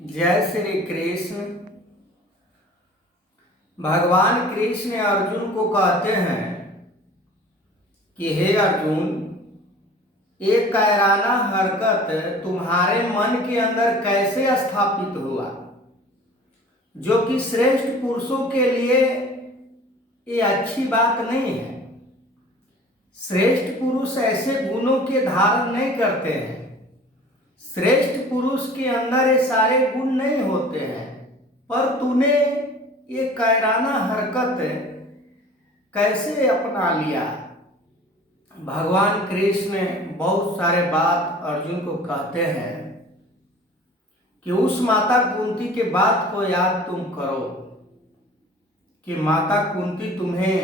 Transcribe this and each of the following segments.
जय श्री कृष्ण। भगवान कृष्ण अर्जुन को कहते हैं कि हे अर्जुन, एक कायराना हरकत तुम्हारे मन के अंदर कैसे स्थापित हुआ, जो कि श्रेष्ठ पुरुषों के लिए ये अच्छी बात नहीं है। श्रेष्ठ पुरुष ऐसे गुणों के धारण नहीं करते हैं। श्रेष्ठ पुरुष के अंदर ये सारे गुण नहीं होते हैं, पर तूने ये कायराना हरकत कैसे अपना लिया। भगवान कृष्ण बहुत सारे बात अर्जुन को कहते हैं कि उस माता कुंती के बात को याद तुम करो कि माता कुंती तुम्हें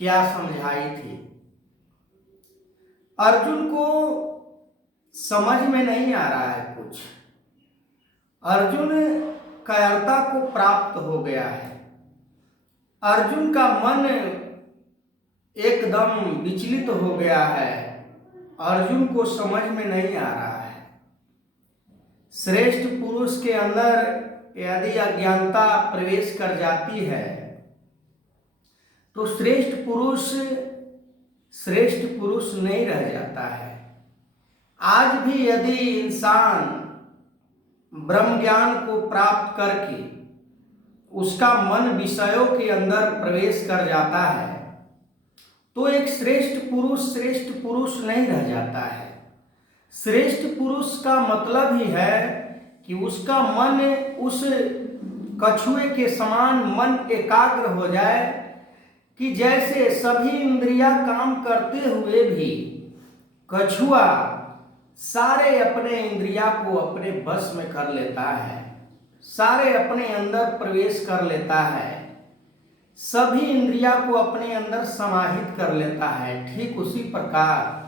क्या समझाई थी। अर्जुन को समझ में नहीं आ रहा है कुछ। अर्जुन कायरता को प्राप्त हो गया है। अर्जुन का मन एकदम विचलित हो गया है। अर्जुन को समझ में नहीं आ रहा है। श्रेष्ठ पुरुष के अंदर यदि अज्ञानता प्रवेश कर जाती है तो श्रेष्ठ पुरुष नहीं रह जाता है। आज भी यदि इंसान ब्रह्म ज्ञान को प्राप्त करके उसका मन विषयों के अंदर प्रवेश कर जाता है तो एक श्रेष्ठ पुरुष नहीं रह जाता है। श्रेष्ठ पुरुष का मतलब ही है कि उसका मन उस कछुए के समान मन एकाग्र हो जाए कि जैसे सभी इंद्रियां काम करते हुए भी कछुआ सारे अपने इंद्रिया को अपने बस में कर लेता है, सारे अपने अंदर प्रवेश कर लेता है, सभी इंद्रिया को अपने अंदर समाहित कर लेता है। ठीक उसी प्रकार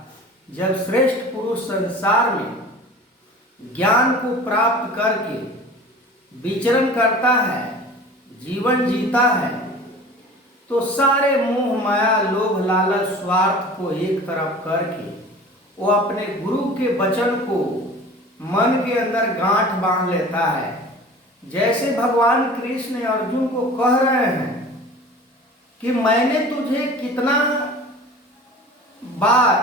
जब श्रेष्ठ पुरुष संसार में ज्ञान को प्राप्त करके विचरण करता है, जीवन जीता है, तो सारे मोह माया लोभ लालच स्वार्थ को एक तरफ करके वो अपने गुरु के वचन को मन के अंदर गांठ बांध लेता है। जैसे भगवान कृष्ण अर्जुन को कह रहे हैं कि मैंने तुझे कितना बार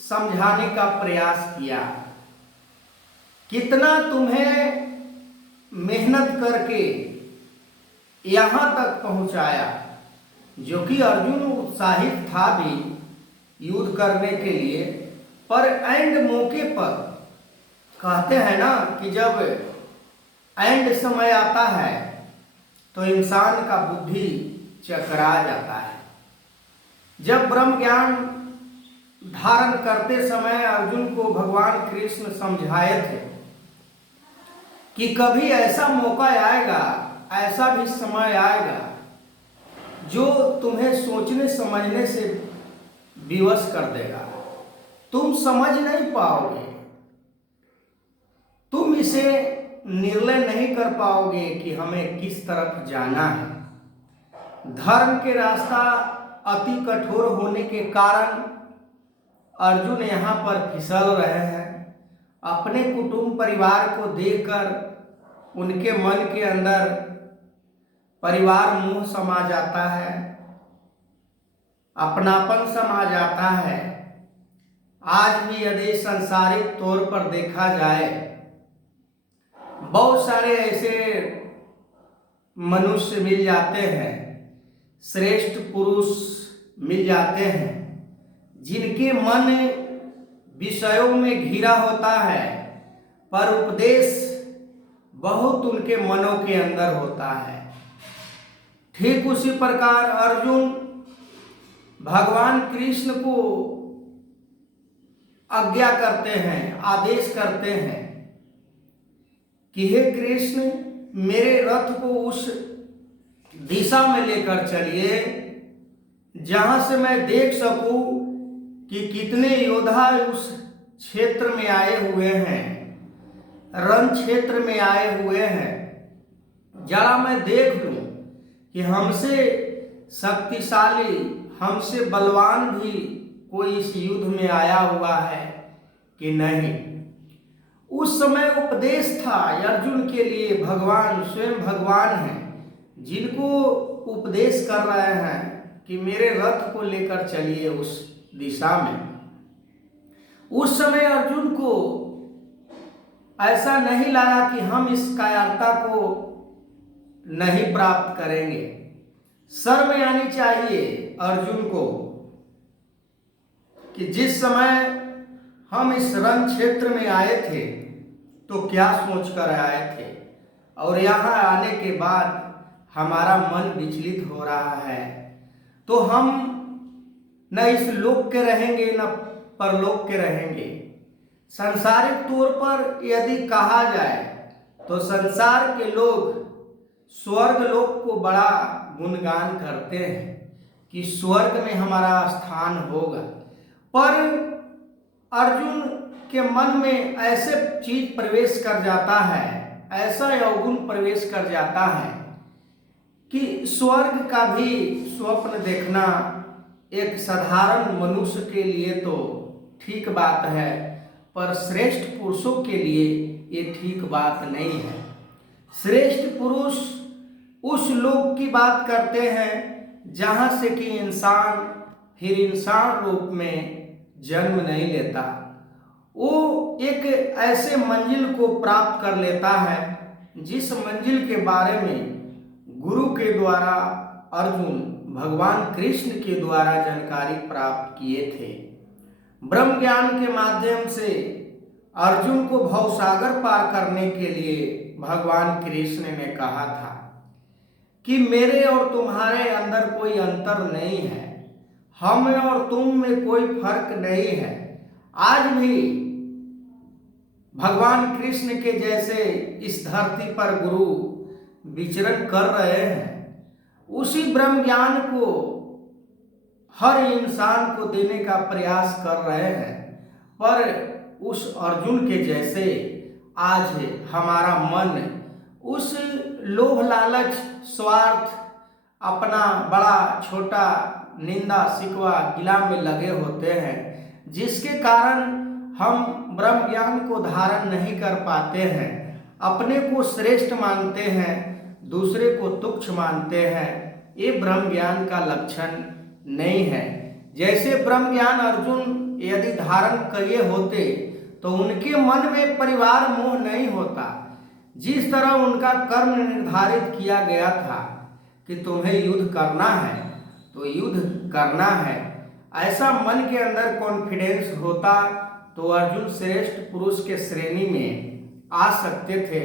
समझाने का प्रयास किया, कितना तुम्हें मेहनत करके यहाँ तक पहुँचाया, जो कि अर्जुन उत्साहित था भी युद्ध करने के लिए। पर एंड मौके पर कहते हैं ना कि जब एंड समय आता है तो इंसान का बुद्धि चकरा जाता है। जब ब्रह्म ज्ञान धारण करते समय अर्जुन को भगवान कृष्ण समझाए थे कि कभी ऐसा मौका आएगा, ऐसा भी समय आएगा जो तुम्हें सोचने समझने से विवश कर देगा। तुम समझ नहीं पाओगे, तुम इसे निर्णय नहीं कर पाओगे कि हमें किस तरफ जाना है। धर्म के रास्ता अति कठोर होने के कारण अर्जुन यहाँ पर फिसल रहे हैं। अपने कुटुंब परिवार को देखकर उनके मन के अंदर परिवार मोह समा जाता है, अपनापन समा जाता है। आज भी यदि सांसारिक तौर पर देखा जाए, बहुत सारे ऐसे मनुष्य मिल जाते हैं, श्रेष्ठ पुरुष मिल जाते हैं, जिनके मन विषयों में घिरा होता है, पर उपदेश बहुत उनके मनों के अंदर होता है। ठीक उसी प्रकार अर्जुन भगवान कृष्ण को आज्ञा करते हैं, आदेश करते हैं कि हे कृष्ण, मेरे रथ को उस दिशा में लेकर चलिए जहां से मैं देख सकूं कि कितने योद्धा उस क्षेत्र में आए हुए हैं, रण क्षेत्र में आए हुए हैं। जरा मैं देख लूं कि हमसे शक्तिशाली, हमसे बलवान भी कोई इस युद्ध में आया हुआ है कि नहीं। उस समय उपदेश था अर्जुन के लिए। भगवान स्वयं भगवान हैं जिनको उपदेश कर रहे हैं कि मेरे रथ को लेकर चलिए उस दिशा में। उस समय अर्जुन को ऐसा नहीं लगा कि हम इस कायरता को नहीं प्राप्त करेंगे। शर्म आनी चाहिए अर्जुन को कि जिस समय हम इस रण क्षेत्र में आए थे तो क्या सोचकर आए थे, और यहाँ आने के बाद हमारा मन विचलित हो रहा है। तो हम न इस लोक के रहेंगे न परलोक के रहेंगे। सांसारिक तौर पर यदि कहा जाए तो संसार के लोग स्वर्ग लोक को बड़ा गुणगान करते हैं कि स्वर्ग में हमारा स्थान होगा, पर अर्जुन के मन में ऐसे चीज प्रवेश कर जाता है, ऐसा अवगुण प्रवेश कर जाता है कि स्वर्ग का भी स्वप्न देखना एक साधारण मनुष्य के लिए तो ठीक बात है, पर श्रेष्ठ पुरुषों के लिए ये ठीक बात नहीं है। श्रेष्ठ पुरुष उस लोक की बात करते हैं जहाँ से कि इंसान फिर इंसान रूप में जन्म नहीं लेता। वो एक ऐसे मंजिल को प्राप्त कर लेता है जिस मंजिल के बारे में गुरु के द्वारा अर्जुन भगवान कृष्ण के द्वारा जानकारी प्राप्त किए थे। ब्रह्म ज्ञान के माध्यम से अर्जुन को भवसागर पार करने के लिए भगवान कृष्ण ने कहा था कि मेरे और तुम्हारे अंदर कोई अंतर नहीं है, हम और तुम में कोई फर्क नहीं है। आज भी भगवान कृष्ण के जैसे इस धरती पर गुरु विचरण कर रहे हैं। उसी ब्रह्म ज्ञान को हर इंसान को देने का प्रयास कर रहे हैं, पर उस अर्जुन के जैसे आज हमारा मन उस लोभ लालच स्वार्थ अपना बड़ा छोटा निंदा शिकवा गिला में लगे होते हैं, जिसके कारण हम ब्रह्म ज्ञान को धारण नहीं कर पाते हैं। अपने को श्रेष्ठ मानते हैं, दूसरे को तुच्छ मानते हैं। ये ब्रह्म ज्ञान का लक्षण नहीं है। जैसे ब्रह्म ज्ञान अर्जुन यदि धारण किए होते तो उनके मन में परिवार मोह नहीं होता। जिस तरह उनका कर्म निर्धारित किया गया था कि तुम्हें युद्ध करना है तो युद्ध करना है, ऐसा मन के अंदर कॉन्फिडेंस होता तो अर्जुन श्रेष्ठ पुरुष के श्रेणी में आ सकते थे।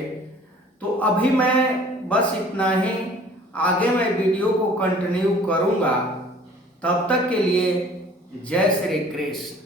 तो अभी मैं बस इतना ही, आगे मैं वीडियो को कंटिन्यू करूँगा। तब तक के लिए जय श्री कृष्ण।